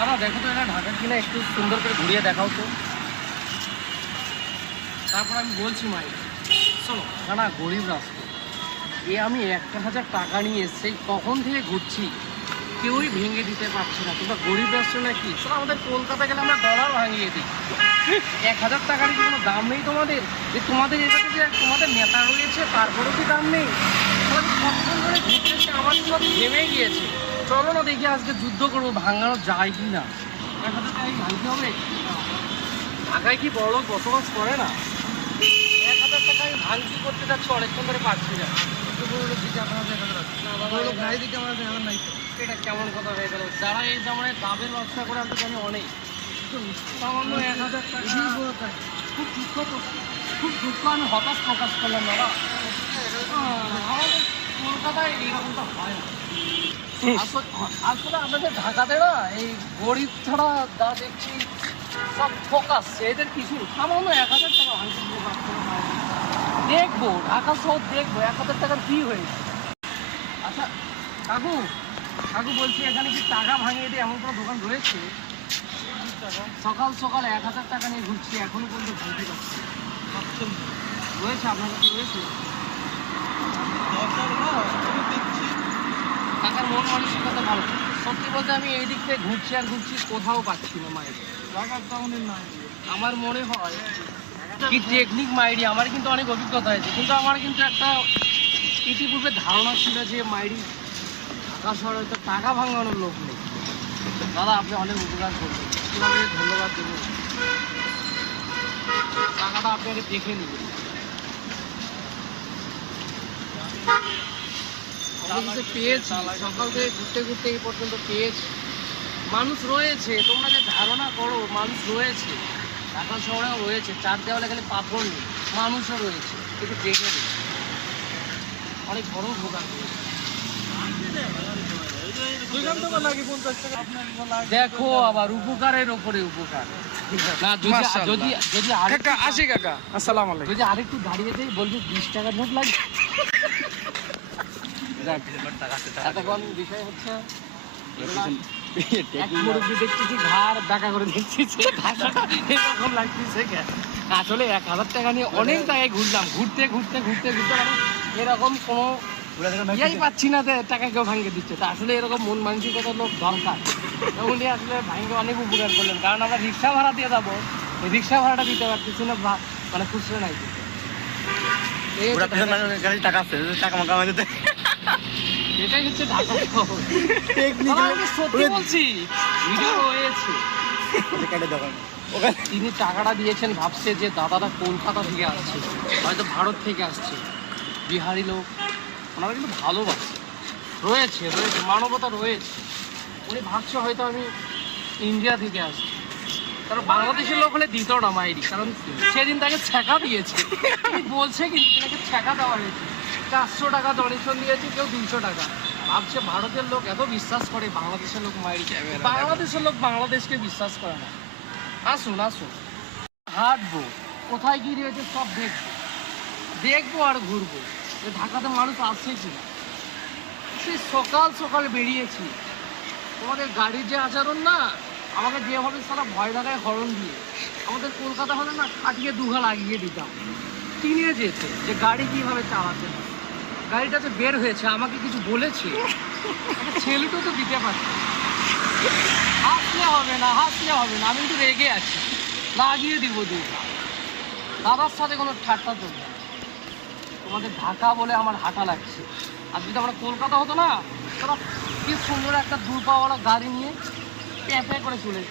দাদা, দেখো তো এটা ঢাকা কিনা, একটু সুন্দর করে ঘুরিয়ে দেখাও তো। তারপর আমি বলছি মাই, শোনো না না গরিব রাস্তা। এ আমি একটা হাজার টাকা নিয়ে সেই কখন থেকে ঘুরছি? কেউই ভেঙে দিতে পারছে না তোমরা গরিব রাষ্ট্র নাকি? শোনো, আমাদের কলকাতা গেলে আমরা ডলার ভাঙিয়ে দিই। এক হাজার টাকার কি কোনো দাম নেই তোমাদের? যে তোমাদের এটাতে যে তোমাদের নেতা রয়েছে, তারপরেও কি দাম নেই? কতক্ষণ ধরে ঘুরতেছে আমার সব ঘেমে গিয়েছে? চলো না দেখি আজকে যুদ্ধ করব ভাঙানো যায় কি না ভাঙতে হবে। ঢাকায় কি বড় বসবাস করে না? এক হাজার ভাঙতি করতে যাচ্ছে অনেকক্ষণ ধরে পাচ্ছি না। এটা কেমন কথা হয়ে গেল? যারা এই দাবের ব্যবসা করে আমি জানি অনেক। সামান্য এক হাজার টাকা। খুব দুঃখ খুব দুঃখ আমি হতাশ প্রকাশ করলাম দাদা আমাদের কলকাতায় এইরকমটা হয় না। আসলে আমাদের ঢাকাতে না এই গরিব ছাড়া যা দেখছি সব ফোকাস এদের কিছু সামান্য এক হাজার টাকা। দেখব ঢাকা শহর দেখব এক হাজার টাকার কি হয়েছে আচ্ছা কাকু কাকু বলছি এখানে কি টাকা ভাঙিয়ে দিয়ে এমন কোনো দোকান রয়েছে? সকাল সকাল এক হাজার টাকা নিয়ে ঘুরছি এখনও পর্যন্ত ভাঙতে পারছি রয়েছে আপনার কাছে রয়েছে টাকার মন মানসিকতা ভালো। সত্যি বলতে আমি এই দিক থেকে ঘুরছি আর ঘুরছি, কোথাও পাচ্ছি না মায়ের। আমার মনে হয় কি টেকনিক মাইরি, আমার কিন্তু অনেক অভিজ্ঞতা হয়েছে। কিন্তু আমার কিন্তু একটা ইতিপূর্বে ধারণা ছিল যে মাইরি ঢাকা শহরে হয়তো টাকা ভাঙানোর লোক নেই। দাদা, আপনি অনেক উপকার করবেন কীভাবে ধন্যবাদ দেবো? টাকাটা আপনি আগে দেখে নেবেন কিছু পেয়েছি সকাল থেকে ঘুরতে ঘুরতে এই পর্যন্ত পেয়েছি। মানুষ রয়েছে তোমরা যে ধারণা করো মানুষ রয়েছে। ঢাকা শহরেও রয়েছে চার দেওয়ালে খালি পাথর নেই মানুষও রয়েছে একটু দেখে নিই। অনেক বড় করেছে। দেখো আবার উপকারের ওপরে উপকার। না যদি মাশাআল্লাহ। যদি যদি আরেকটু আসি কাকা। আসসালামু আলাইকুম। যদি আরেকটু দাঁড়িয়ে যাই বলবি বিশ টাকা নোট লাগবে। যাক, বিষয় হচ্ছে এক দেখতেছি ঘাড় দেখা করে দেখতেছি। টাকাটা এরকম লাগতেছে আসলে এক হাজার টাকা নিয়ে অনেক জায়গায় ঘুরলাম ঘুরতে ঘুরতে ঘুরতে ঘুরতে মানে এরকম কোনো ইয়াই পাচ্ছি না যে টাকা কেউ ভাঙে দিচ্ছে। তা আসলে এরকম মন মানসিকতার লোক দরকার। উনি আসলে ভাঙে অনেক উপকার করলেন। কারণ আমরা রিক্সা ভাড়া দিয়ে যাব। রিক্সা ভাড়াটা দিতে পারতেছি না মানে খুচরো নাই। টাকা আছে টাকা মাকা এটাই হচ্ছে ঢাকা শহর দাদা, আমি সত্যি বলছি ভিডিও রয়েছে। তিনি টাকাটা দিয়েছেন ভাবছে যে দাদাটা কলকাতা থেকে আসছে হয়তো ভারত থেকে আসছে বিহারি লোক। ওনারা কিন্তু ভালোবাসে। রয়েছে রয়েছে মানবতা রয়েছে। উনি ভাবছে হয়তো আমি ইন্ডিয়া থেকে আসছি। কারণ বাংলাদেশের লোক হলে দিত না মাইরি কারণ সেদিন তাকে ছ্যাঁকা দিয়েছে। বলছে কিন্তু তাকে ছ্যাঁকা দেওয়া হয়েছে। চারশো টাকা ডোনেশন দিয়েছে কেউ দুইশো টাকা। ভাবছে ভারতের লোক এত বিশ্বাস করে বাংলাদেশের লোক মাইরি বাংলাদেশের লোক বাংলাদেশকে বিশ্বাস করে না। আসুন আসুন। হাঁটবো কোথায় কি রয়েছে সব দেখব। দেখব আর ঘুরবো। যে ঢাকাতে মানুষ আসছে কি না? সেই সকাল সকাল বেরিয়েছি। তোমাদের গাড়ির যে আচরণ না আমাকে যেভাবে সারা ভয় লাগায় হরণ দিয়ে আমাদের কলকাতা হলে না কাটিয়ে দুঘা লাগিয়ে দিতাম। চিনে যেতে যে গাড়ি কীভাবে চালাতে হয়। গাড়িটা যে বের হয়েছে, আমাকে কিছু বলেছে। একটা ছেলেটা তো দিতে পারছে হাসলে হবে না, হাসলে হবে না, আমি কিন্তু রেগে আছি। লাগিয়ে দিব দুঘা দাদার সাথে কোনো ঠাট্টা চলবে তোমাদের ঢাকা বলে আমার হাঁটা লাগছে। আর যদি আমরা কলকাতা হতো না তারা কি সুন্দর একটা দূরপাওয়ালা গাড়ি নিয়ে প্যাঁ প্যাঁ করে চলে